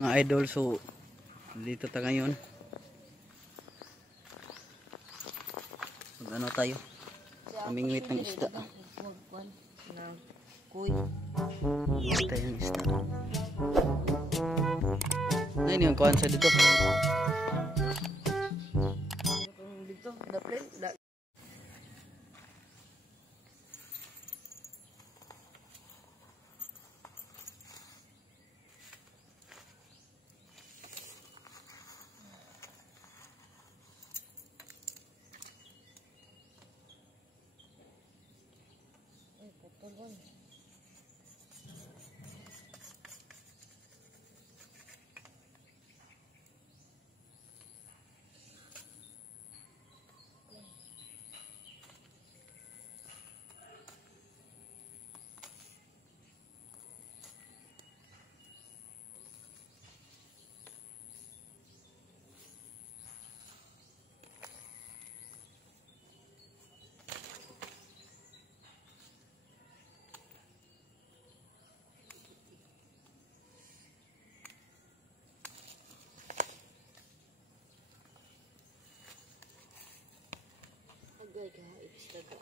Mga idol, so dito ta ngayon. Ano tayo? Kamingwit ng isda. Dito tayo ng isda. Ngayon yung kuhan sa dito. Dito, dapren, putol. Agay guys, daga.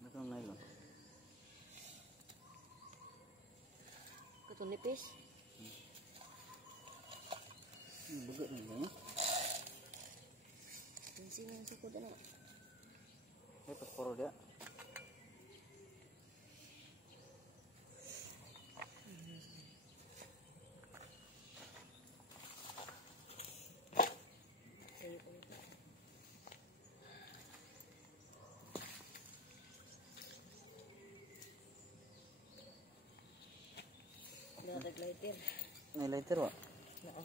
Ito ang nylon. Katong nipis. Bugat na ba? Sini ang sukod na. Ito puro dia. Lighter. May lighter wa? Oo.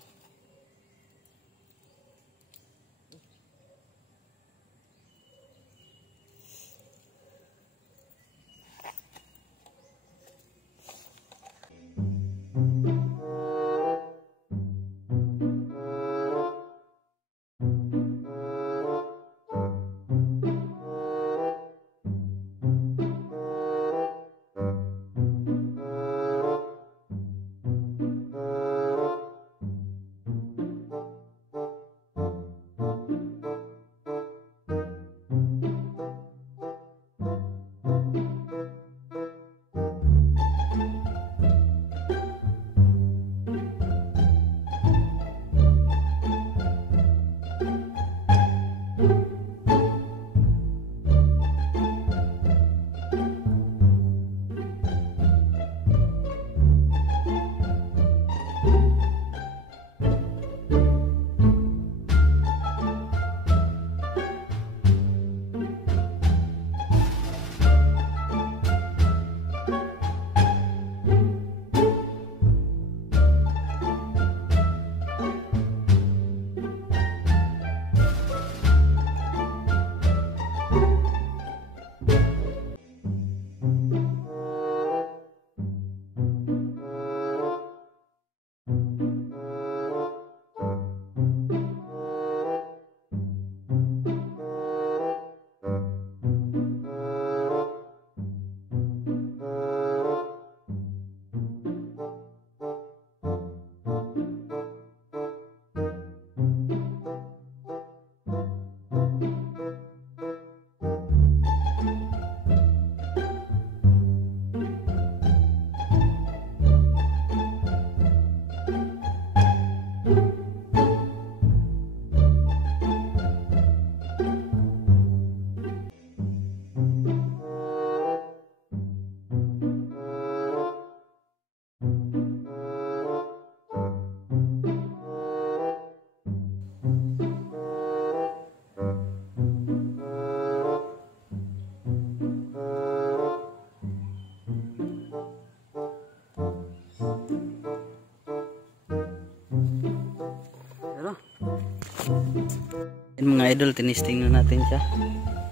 Yan mga idol, tinisting na natin siya.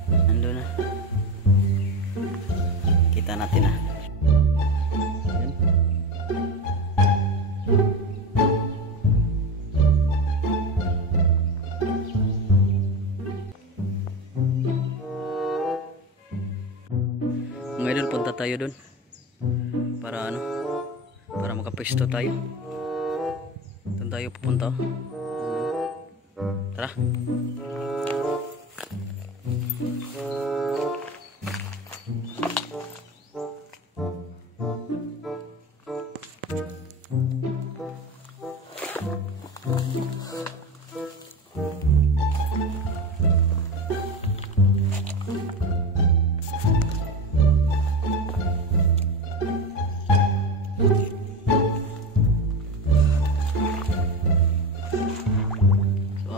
Nandun na. Kita natin na. Yan. Mga idol, punta tayo dun. Para ano? Para makapwesto tayo. Doon tayo pupunta. Tara.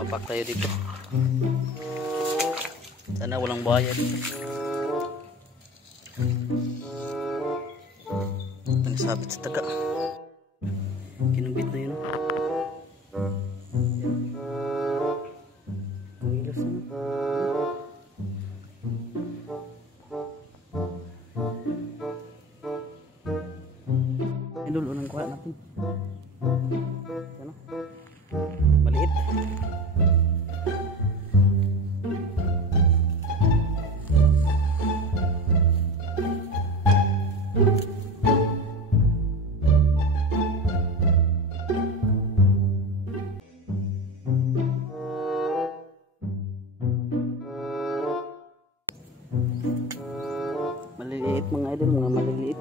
Sumapak tayo dito. Sana walang buhaya dito. Nagsabit sa taga. Kinubit na yun. Kumilos na. Idol, unang kuha natin. Ano? Maliit. Maliliit mga idol, mga maliliit.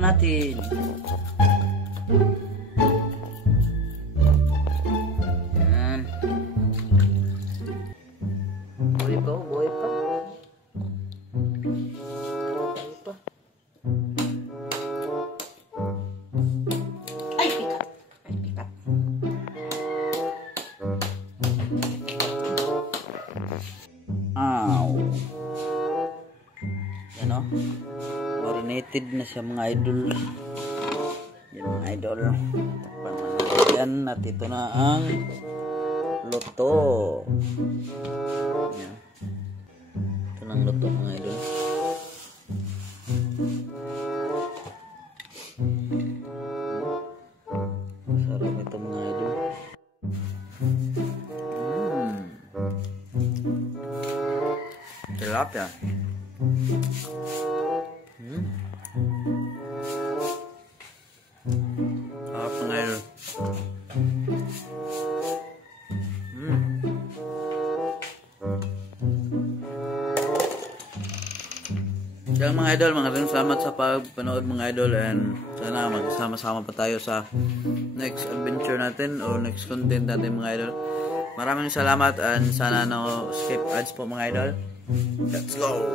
Natin. Yan. Buhay pa, buhay pa. Buhay pa. Ay, pikat. Ay, pikat. Ow. Yan o. Marinated na siya mga idol. Yan mga idol. Yan at ito na ang luto. Yan. Ito na ang luto mga idol. Sarap ito mga idol. Tilapia. Sarap mga idol. Kaya mga idol, maraming salamat sa pagpanood mga idol, and sana magsama-sama pa tayo sa next adventure natin o next content natin mga idol. Maraming salamat and sana no skip ads po mga idol. Let's go!